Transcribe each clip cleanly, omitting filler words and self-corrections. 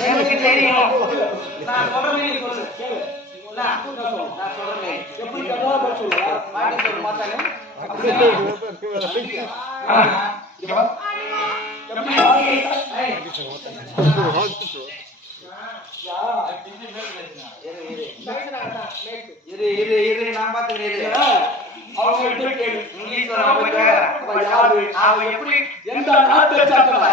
எனக்கு தெரியும். நான் சொல்றேன் நீ சொல்லு. நான் சொல்றேன். எப்படி கதாபாத்திரம் சொல்ல? பாட்டி சொல்ல மாட்டானே. இரு நான் பாத்துக்கிறேன். அவங்க கேளு. இங்கிலீஷ் வரவங்க யாரு அவ எப்படி எந்த நாட்டை சாத்தவா?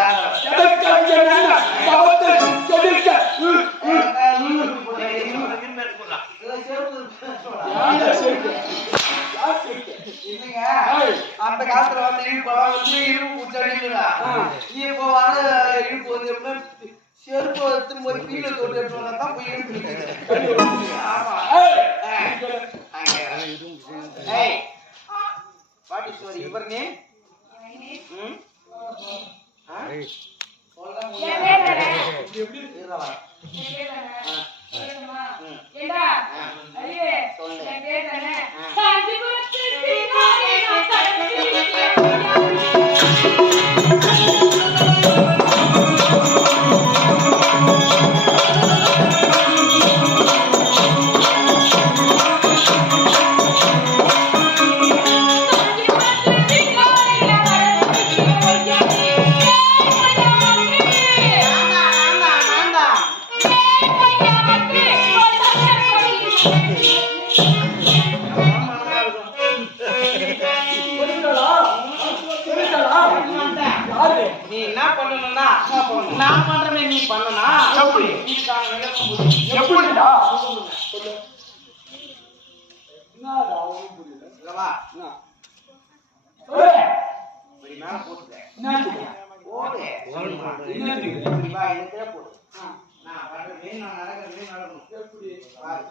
அந்த காலத்துல வந்து இழுப்பு குடிச்சா இப்போ வர இழுப்பு வந்து செருப்பு எடுத்து போய் கீழே தொட்டு எடுத்துதான் போய் இழுப்பு. பாட்டீஸ்வரி இவர் நீ நீ என்ன பண்ணணும்னா நான் பண்றேன் நீ பண்ணனா எப்படி எப்படிடா சொல்லு என்னடா அவனுக்கு புரியல இல்லவா என்ன இப்படி மேல போடுங்க என்ன ஓடு என்னது இப்படி வா இந்த போடு நான் பண்றேன் நான் நடக்கிறேன் நடக்கணும் எப்படி பாரு